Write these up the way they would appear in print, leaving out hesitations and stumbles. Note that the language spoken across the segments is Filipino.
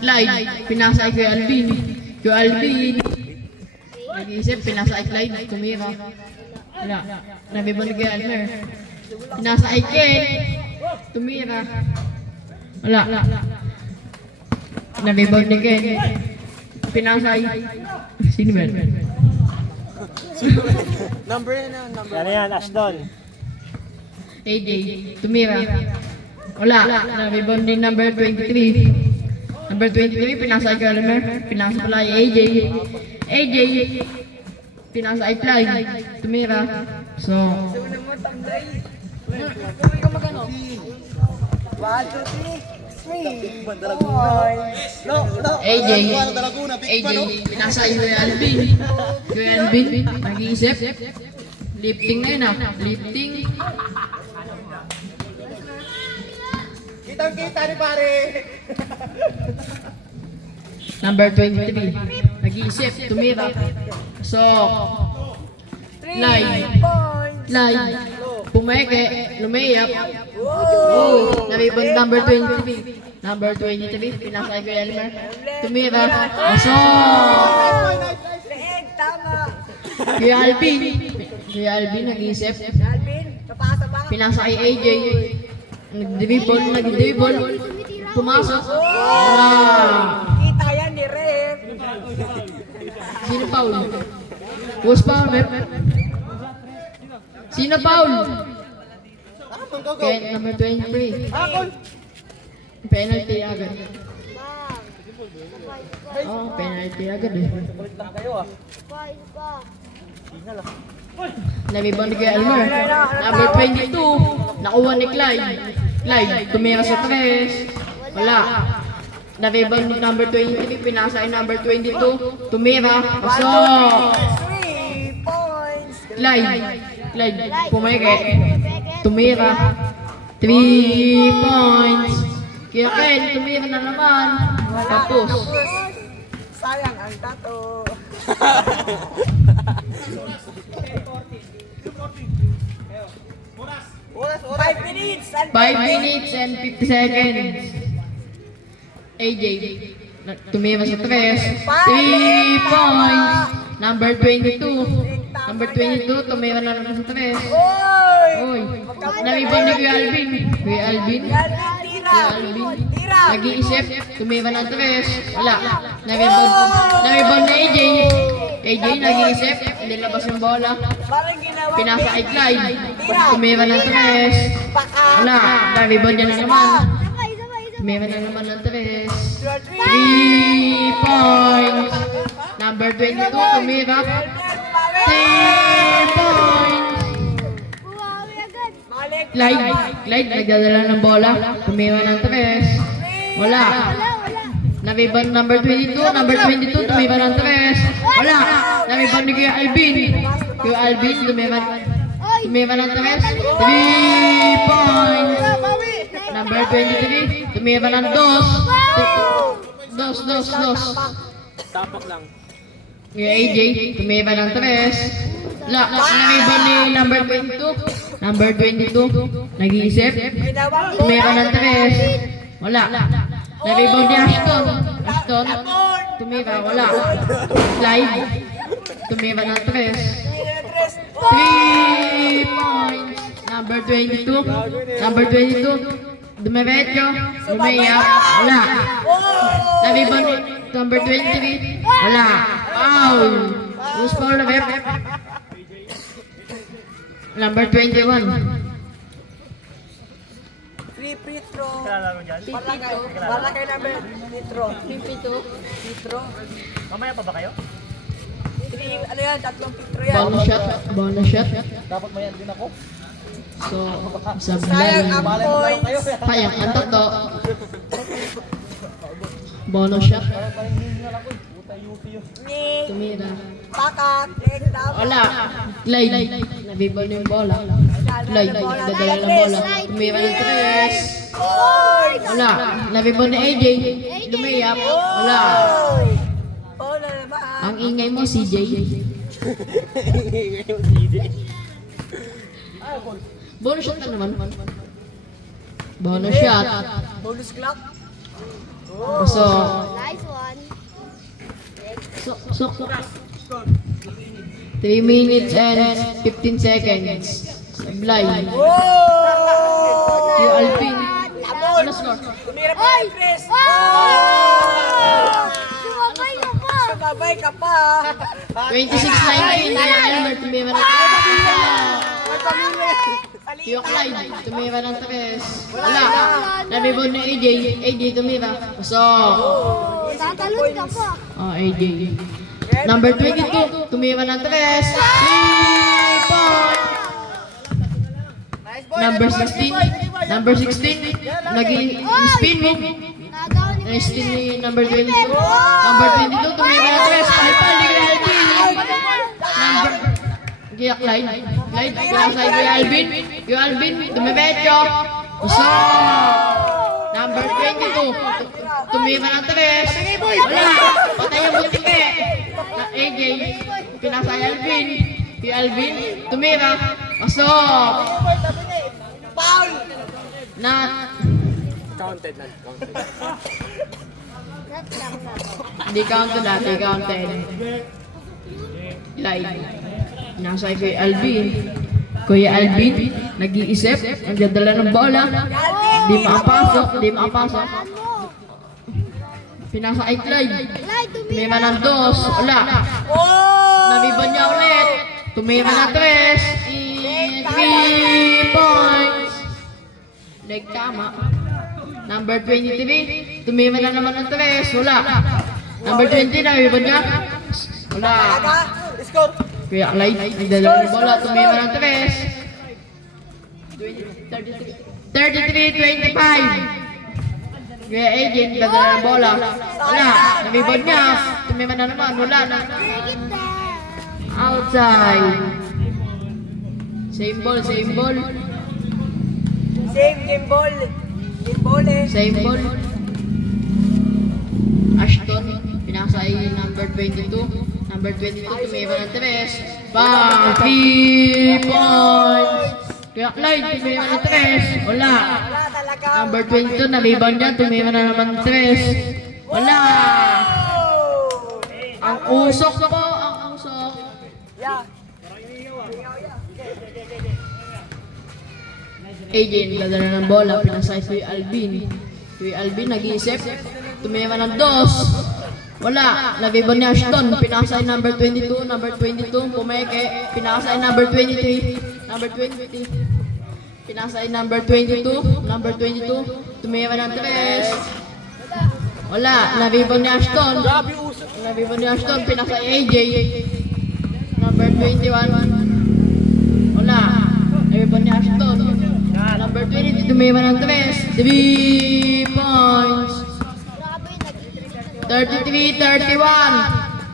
Clyde, pinasa kay Alvin. Kay Alvin. Nag-iisip, pinasa kay Clyde, tumira. Wala. Nabibon kay Almer. Pinasa kay Ken. Tumira. Wala. Nabibon ni Ken. Pinasa kay... Sino ba? Number na, number. Ano yan, Ashdon? AJ, tumira. Wala. Nabibon ni number 23. Number 23, pinasa kay Almer. Pinasa pala kay AJ. AJ, pinasa kay Clyde. Tumira. So, AJ, pinasa kay Alvin. Kay Alvin, nag-iisip. Lifting na yun lifting. Kitang-kita ni pare. Number 23, nag-iisip, tumira. So, Clyde, pumeke, lumayap. Oh, nabibon number 23. Number 23, pinasa kay Elmer. Tumira. So, kay Alvin, nag-iisip. Pinasa kay AJ. Nag-dribble. Pumasok. Kita yan ni Ref. Sino foul? Who's foul, Rep? Sino foul? Ken, number 23. Penalty agad. Oh, penalty agad eh. Nabibon kay Elmer. Number 22. Nakuha ni Clyde. Clyde, tumira sa 3. Wala. Nabibon ni number 23. Pinasa ay number 22. Tumira. Pasok. 3 points. Clyde, pumeke. Tumira. 3 points. Kaya Ken, tumira na naman. Tapos. Sayang ang tato. Oras. 5 minutes. 5 minutes and 50 seconds. AJ, tumira sa 3. 3 points. Number 22. Number 22, tumira na naman sa 3. Oy, nabibon ni Kuya Alvin. Kuya Alvin. Tira. Nag-iisip, tumira ng 3. Wala. Nabibon ni AJ. AJ, nag-iisip, nilabas yung bola. Parang ginawa. Pinasa kay Clyde. Tumira ng 3. Wala. Nabibon niya na naman. Tumira na naman ng 3. 3 points. Number 22, tumira. 3 points. Clyde, nagdadala ng bola. Tumira ng 3. Wala. Nabibon number 22. Number 22, tumira ng 3. Wala. Nabibon ni Kuya Alvin. Kuya Alvin, tumira ng 3. 3 points. Number 23, tumira ng 2. 2. Tapak lang. Kuya AJ, tumira ng 3. Wala. Nabibon ni number 22. Number 22, nag-iisip. Tumira ng 3. Wala. Nabibon ni Ashton. Tumira. Wala. Clyde, tumira ng 3. 3 points. Number 22. Number 22. Dumiretso. Lumayak. Wala. Nabibon ni number 23. Wala. Foul. Who's foul na rep? Number 21. Free throw. Kailangan mo dyan? Para kay number free throw. Free throw. Mamaya pa ba kayo? Ano yan? 3 free throw yan. Bonus shot. Dapat mayan din ako. So, sabi Sayang ang lang. points. Sayang, ang toto. Bonus shot. Nick. Tumira. Pakat. Wala. Clyde. Nabibon yung bola. Clyde. Dadala ng bola. Tumira ng 3. Wala. Nabibon ni AJ. Lumayap. Wala. Wala naman. Ang ingay mo, CJ. Bonus shot ka naman. Bonus shot. Bonus clock. Pasok. Nice one. Sok. 3 minutes and 15 seconds. Sablay. Yung Alvin. Ano score? Tumira pa kay Chris. Sumabay ka pa. Sababay ka pa. 26-19. Kaya Elmer, tumira ng Tio Clyde, tumira ng 3. Wala. Nabibon ni AJ. AJ tumira. Pasok. Tatalon ka pa. Oh, AJ. Number 22, tumira ng 3. 3 point. Number 16, naging spin move. Nagawa ni Na-spin ni number 22. Number 22, tumira ng 3. Palpal, ni Alvin. Number... Kaya Clyde, pinasay ko yung Alvin. Yung Alvin, tumibetyo. Puso. Number 22, tumira ng 3. Wala, patay yung butike. Na AJ, pinasay Alvin. Si Alvin, tumira. Pasok. Foul. Na... Hindi counted. Like, nasa kay Alvin. Kuya Alvin, nag-iisip, nagdadala ng bola. Di makapasok. Pinasa ay Clyde. Tumira ng 2. Wala. Nabiban niya ulit. Tumira ng 3. 3 points. Leg tama. Number 23. Tumira na naman ng 3. Wala. Number 20. Nabiban niya. Wala. Score. Kuya Clyde, nagdadala ng bola. Tumira ng 3. 33-25. Kuya Agent, nagdadala ng bola. Wala. Nabiban niya. Tumira na naman. Wala na. Outside. Same ball. Same game ball. Game ball eh. Same ball. Ashton, pinasa ay number 22. Number 22, tumira ng 3. Bang! 3 points! Kuya Clyde, tumira ng 3. Wala. Wala talaga. Number 22, nabibang niya, tumira na naman ng 3. Wala. Ang usok po, ang usok. Yeah. AJ, nagdadala ng bola, pinasay si Alvin. Si Alvin, nag-iisip, tumira ng 2. Wala, nabibang ni Ashton, pinasay number 22, pumeke, pinasay number 23, pinasay number 22, tumira ng 3. Wala, nabibang ni Ashton, pinasay AJ, number 21. Wala, nabibang ni Ashton, number 20, tumira ng 3. 3 points. 33-31.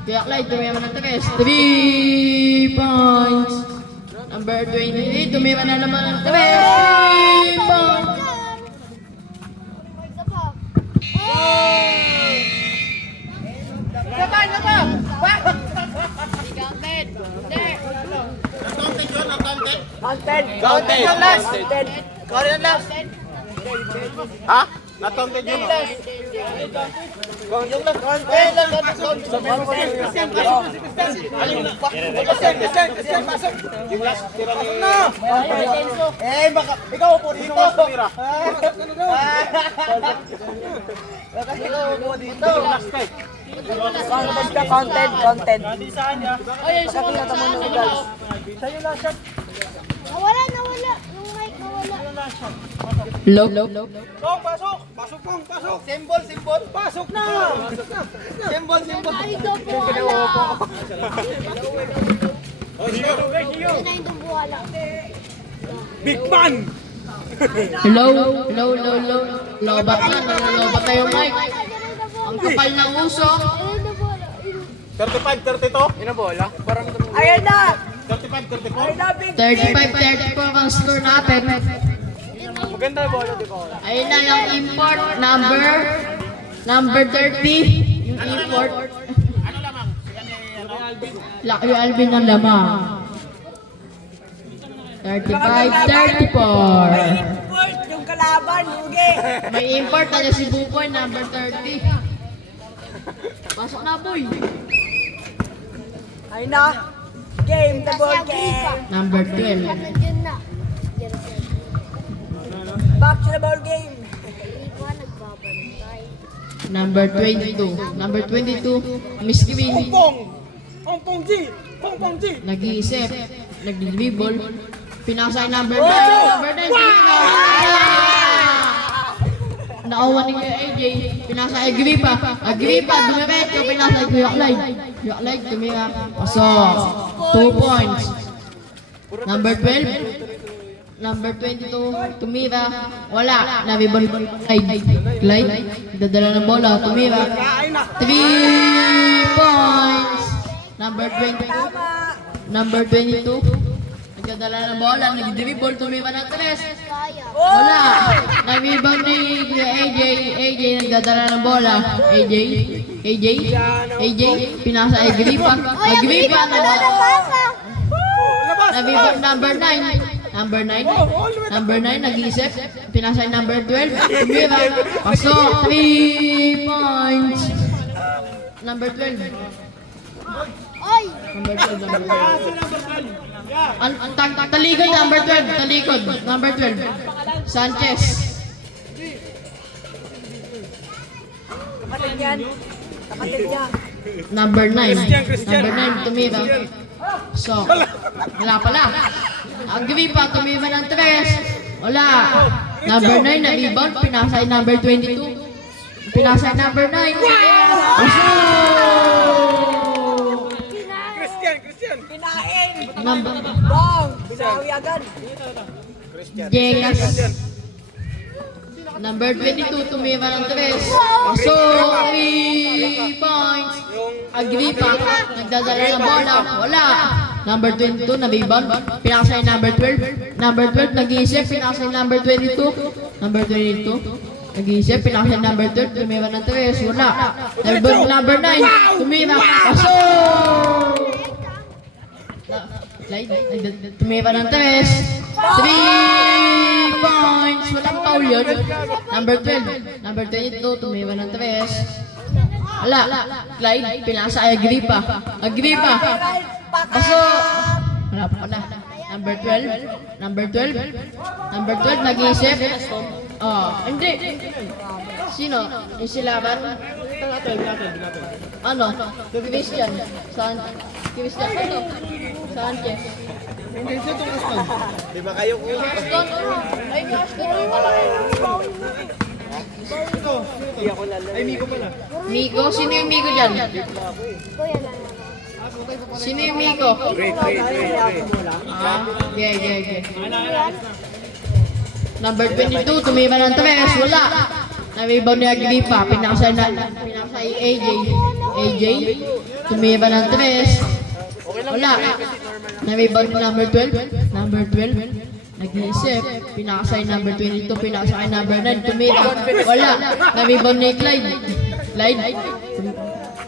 Kaya Clyde, tumira ng 3. 3 points. Number 23, tumira na naman ng 3 points. Counted. Ha? Natonted yun. Yung last tira ni... Eh, baka ikaw po dito. tira. Baka ikaw po dito. Last time. Basta content. Pakita mo nung guys. Nawala. Yung mic nawala. Low. Kong, pasok! Pasok, Kong, pasok! Symbol! Pasok na! Symbol! Ay, ito po wala. Ito na yung dumbuhala. Big Man! Low. Lobat na yung mic. Ang kapal ng uso. Ito na po wala. 35-32? Ina bola? Ayan na. 35-34? 35-34 ang score natin. Maganda yung bola, di ba? Ayun na yung import number 30. Yung import. Ano lamang? Laki Alvin ng lamang. 35-34. Import yung kalaban, lugi. May import na si Buboy, number 30. Pasok na, boy. Ay na. Game, the ball Kasi game. Number 12. Nandiyan na. Back to the ball game. Hindi ko nagbabantay. Number 22. Number 22, Miss Queen. Pongpong G! Pongpong G! Nag-iisip. Nag-dribble. Pinasa yung number 9. Number 9, Nakawa ni AJ. Pinasa kay Agripa. Agripa, dumiretso. Pinasa kay Yaklay. Yaklay, tumira. Pasok. 2 points. Number 12. Number 22, tumira. Wala. Nabibon Clyde. Dadala ng bola. Tumira. 3 points. Number 22. Number 22. Nagdadala ng bola. Nag-dribble. Tumira ng 3. Kaya. Wala. Nabibon ni AJ. AJ nagdadala ng bola. AJ. Pinasa kay Agripa. Agripa na bola. Nabibon number 9. Number 9. Number 9, nag-iisip. Pinasa yung number 12. Tumira. Pasok. 3 points. Number 12. Ay! Number 12. Number 12. Talikod, number 12. Talikod. Number 12. Sanchez. Kapatid yan. Kapatid niya. Number 9. Number 9, tumira. So, wala pala. Agripa, tumira ng 3. Wala. Number 9, na-rebound. Pinasa yung number 22. Pinasa yung number 9. Christian! Pinain. Number Wow. Binawi agad. Jegas. Number 22, tumira ng 3. So, 3 points. Agripa, nagdadala ng bola. Wala. Number 22, na-rebound. Pinasa yung number 12. Number 12, nag-iisip. Pinasa yung number 22. Number 22. Nag-iisip. Pinasa yung number 12. Tumira ng 3. Wala. Nag-rebound number 9. Tumira. Paso! Tumira ng 3. 3 points. Walang foul yun. Number 12. Number 22, tumira ng 3. Wala. Clyde, pinasa kay Agripa. Agripa. Paso. Wala pa pala. Number 12. Number 12. Number 12, nag-iisip. Oh, hindi. Sino? Yung silaban? Ano? Christian. Christian. Ano? Sanchez. Hindi siya itong Aston. Di ba kayo ko? Aston? Ay, yung Aston. Ay, malaki. Ay, Miko pala. Miko? Sino yung Miko dyan? Kuya lang. Sino yung Miko? Great. Yeah. Number 22, tumira ng 3. Wala. Naribaw ni Agripa. Pinakasay AJ. AJ. Tumira ng 3. Wala. Naribaw ni number 12. Number 12. Nag-iisip. Pinakasay number 22. Pinakasay number 9. Tumira. Wala. Naribaw ni Clyde. Clyde.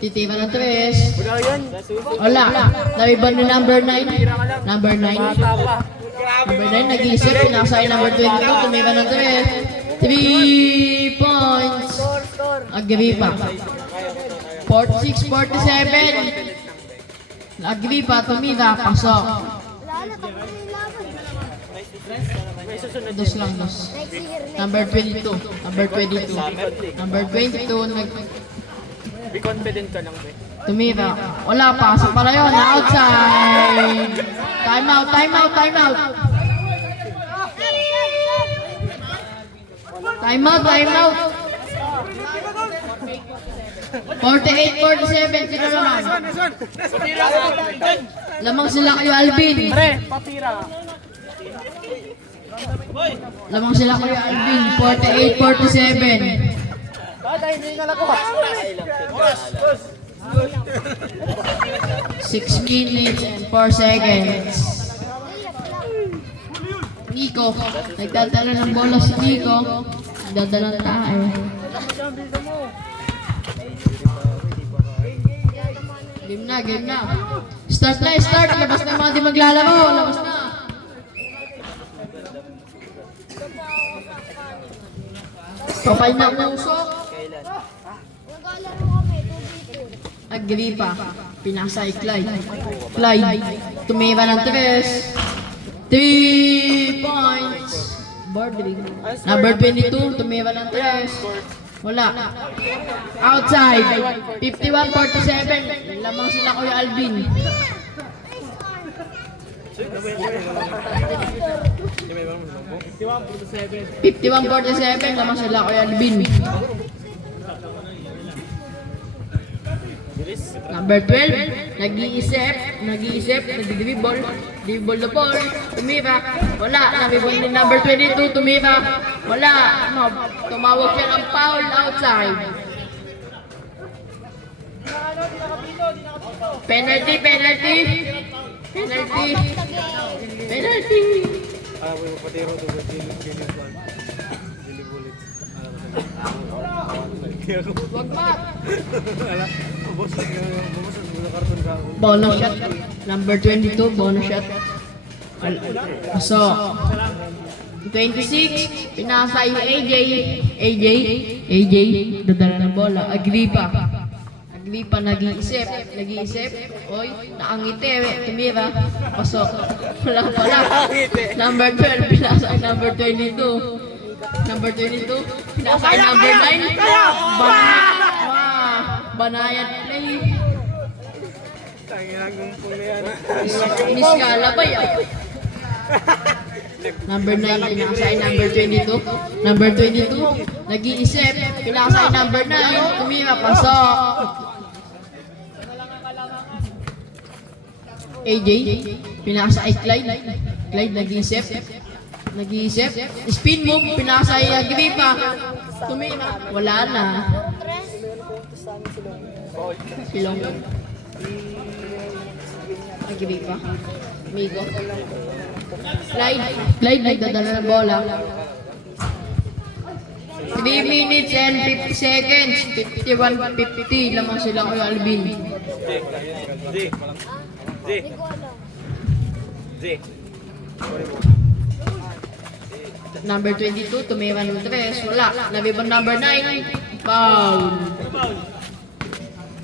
Titira ng 3. Wala. Naribaw ni number 9. Number 9. Number 9, nag-iisip, pinakasay number 22, tumira ng 3 points. Agripa. 46, 47. Agripa, tumira, pasok. Wala na, tapos na yung laban. Dos lang, dos. Next year, next. Number 22. Number 22. Number 22, Be confident ka lang, be. tumira. Wala, pasok pala yun, outside. Time out. 48-47, sino naman? Lamang sila kayo, Alvin. Lamang sila kayo, Alvin. 48-47. 6 minutes and 4 seconds. Nico, nagdadala ng bola si Nico. Nagdadala ng tae. Game na. Start. Labas na yung mga di maglalaro. Labas na. Kapal na usok. Naglalaro kami, 2v2. Agripa. Pinasa kay Clyde. Clyde. Tumira ng 3. 3 points. Bordering. Number 22. Tumira ng 3. Wala. Outside. 51-47. Lamang sila Kuya Alvin. 51-47. Lamang sila Kuya Alvin. Number 12, nag-iisip, nag-dribble the ball, tumira, wala, nabibol din number 22, tumira, wala, tumawag siya ng foul outside. Penalty. Wag mat. Bonus shot. Number 22, bonus shot. So, 26, pinasa yung AJ, dadala ng bola. Agripa, nag-iisip. Oy, nakangiti, tumira. Pasok. Wala pala. Number 12, pinasa yung number 22. Number 22, pinasa yung number 9. Banayad play. Miskala ba yan? Number 9, pinasa yung number 22. Number 22, nag-iisip. Pinasa yung number 9. Tumira, pasok. AJ, pinasa ay Clyde. Clyde, nag-iisip. Spin move, pinasa yung Agripa. Tumira, wala na. Silong. Agripa. Migo. Clyde, nagdadala ng bola. 3 minutes and 50 seconds. 51-50. Lamang sila Kuya Alvin. Number 22, tumira ng 3. Wala. Nabibang number 9. Foul.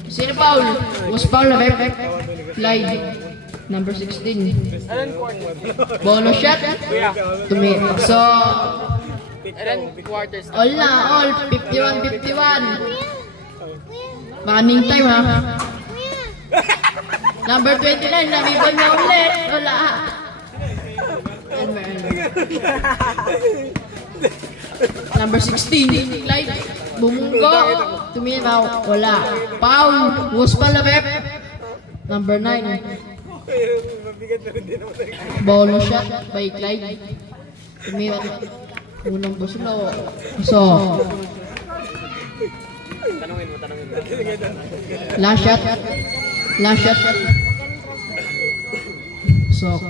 Sino foul? Was foul na Clyde. Number 16. Bonus shot. Tumira. So, all na, all. 51-51. Running time ha. Number 29, nabibang na ulit. Wala. Number 16, Clyde, bumunggo, tumira, wala. Foul, was pala rep. Number 9. Bonus shot by Clyde. Tumira, unang buslo. So, last shot. So,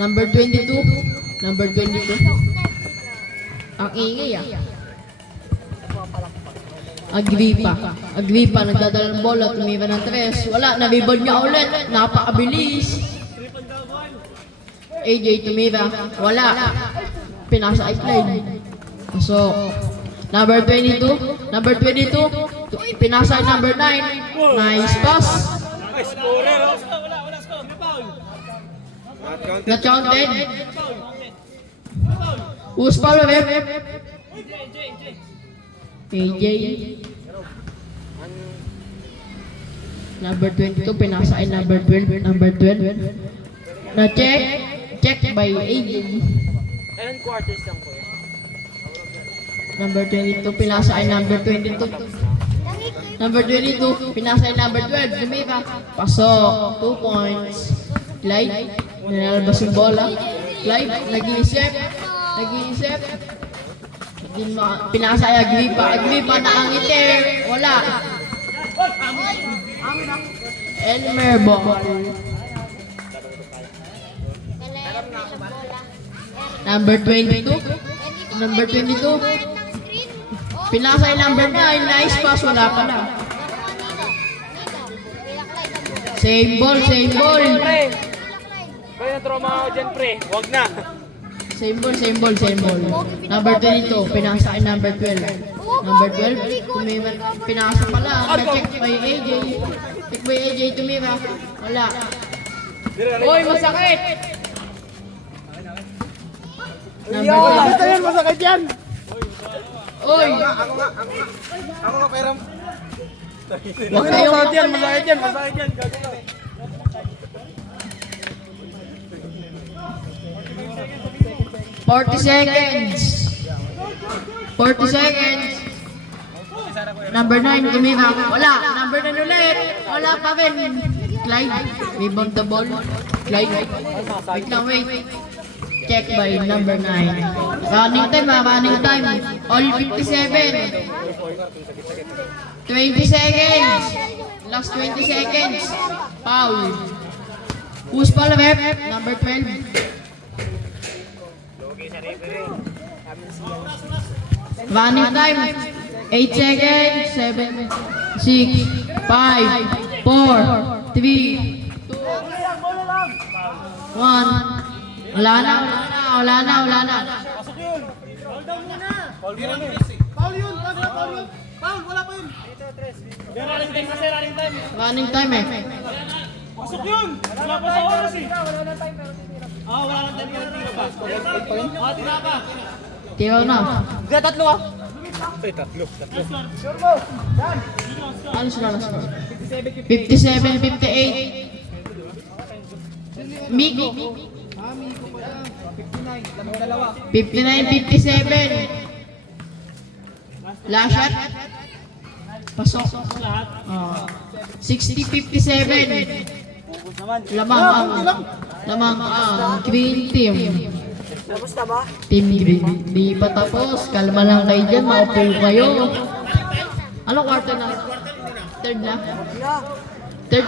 number 22. Ang ingay ah. Agripa, nagdadala ng bola, tumira ng 3. Wala, nabibod niya ulit. Napakabilis. AJ tumira, wala. Pinasa ay Clyde. So, number 22, pinasa ay number 9. Nice pass. Not counted. Who's foul of him? AJ. Number 22, pinasa ay number 12. Na check by AJ. Ilan quarters lang po yan? Number 22, pinasa ay number 22. Number 22, pinasa ay number 12. Tumira. Pasok. 2 points. Clyde, nanalabas yung bola. Clyde, nag-iisip. Pinasa ay Agripa nakangiti. Wala. Elmer ball. Number 22. Pinasa ay number 9. Nice pass. Wala pa na. Same ball. Kaya na trauma ako dyan, pre. Huwag na. Same ball, same ball, same ball. Number 22, pinasa kay number 12. Number 12, tumira. Pinasa pala. Na-check by AJ. Check by AJ, tumira. Wala. Oy, masakit! Number Basta 12. yan, masakit yan. Oy! Ako nga pero... Huwag kayong Masakit yan, masakit yan, masakit yan. Gago ka. 40 seconds. 40 seconds. Number 9, tumira. Wala. Number 9 ulit. Wala pa rin. Clyde. Rebound the ball. Clyde. Wait lang, wait. Check by number 9. Running time, running time. All 57. 20 seconds. Last 20 seconds. Foul. Who's pala, rep? Number 12. Running time. 8 seconds. 7, 6, 5, 4, 3, 2, 1. Wala na, wala na, wala na. Pasok yun. Foul down muna. Foul yun. Foul yun. Foul yun. Foul, wala pa yun. Running time eh. Pasok yun. Wala pa sa oras eh. Wala nang time yun. Tira pa. Tira pa. Tira na. Tatlo ah. Ay, tatlo. Sure mo. Dan. Ano sila na score? 57, 58. Miko. Miko pa yan. 59. Lamang dalawa. 59, 57. Last shot. Pasok. 60, 57. Lamang ang green team. Kamusta ba? Team green. Di pa tapos. Kalma lang kayo dyan. Maupo kayo. Ano quarter na? Third na? Yeah. Third